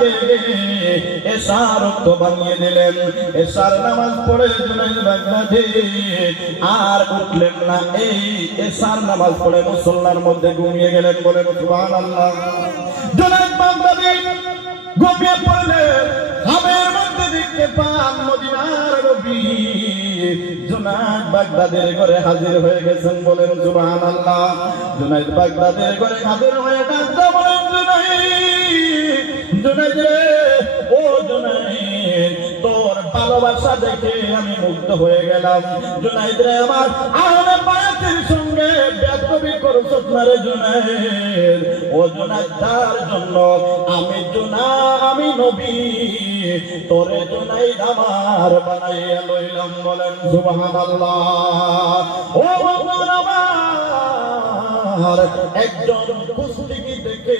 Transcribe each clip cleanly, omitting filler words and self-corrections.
জামাতকে এশার তো বানিয়ে দিলেন। এশার নামাজ পড়ে জুনাইদ বাগদাদি আর উঠলেন না। এই এশার নামাজ পড়ে মুসল্লার মধ্যে ঘুমিয়ে গেলেন। বলে সুবহানাল্লাহ। জুনাইদ বাগদাদি ঘুমিয়ে পড়লেন। ঘামের মধ্যে দেখতে পান মদিনার নবী জুনাইদ বাগদাদির ঘরে হাজির হয়ে গেছেন। বলেন সুবহানাল্লাহ। জুনাইদ বাগদাদির ঘরে হাজির হয়ে ডাকতে বলেন, জুনাইদ রে, ও জুনাইদ, তোর ভালোবাসা দেখে আমি মুগ্ধ হয়ে গেলাম। জুনাইদ রে, আমার আহলে বায়াতের সঙ্গে বেয়াদবি করছস না রে জুনাইদ। ও জুনাইদ, তার জন্য আমি নবী তোরে জুনাইদ আমার বানাইয়া লইলাম। বলেন সুবহানাল্লাহ। ও বান্দা আমার, একজন কুস্তিগি দেখে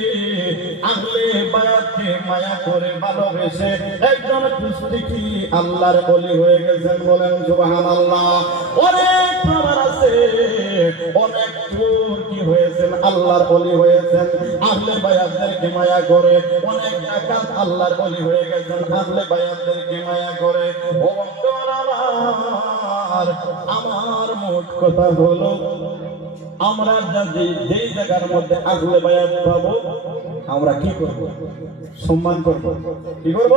আহলে বায়াতকে মায়া করে ভালোবেসে একজন কুস্তিগি আল্লাহর ওলি হয়ে গেছেন। বলেন সুবহানাল্লাহ। অনেক প্রমাণ আছে, অনেক কি হয়েছেন, আল্লাহর ওলি হয়েছেন আহলে বায়াতদেরকে মায়া করে। অনেক ডাকাত আল্লাহর ওলি হয়ে গেছেন আহলে বায়াতদেরকে মায়া করে। ও বন্ধুরা আমার মোট কথা হলো, আমরা যদি যেই জায়গার মধ্যে আহলে বায়াত পাবো, আমরা কি করব? সম্মান করব। কি করব?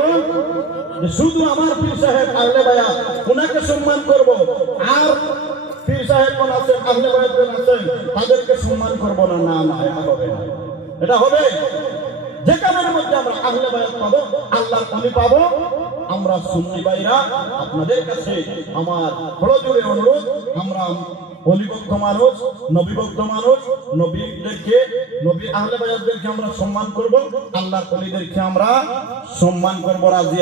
শুধু আমার পীর সাহেব আহলে বায়াত, ওনাকে সম্মান করব। আর পীর সাহেব কোন আছেন, আহলে বায়াত কোন আছেন, তাদেরকে সম্মান করব না। না না, এটা হবে না। এটা হবে যেখানের মধ্যে আমরা আহলে বায়াত পাবো, আল্লাহর ওলি পাবো। আমরা সুন্নি ভাইরা, আপনাদের কাছে আমার বড় জোরে অনুরোধ, আমরা অলিভক্ত মানুষ, নবীভক্ত মানুষ, নবী আহলে বায়াতদেরকে আমরা সম্মান করব, আল্লাহর ওলিদেরকে আমরা সম্মান করব। রাজি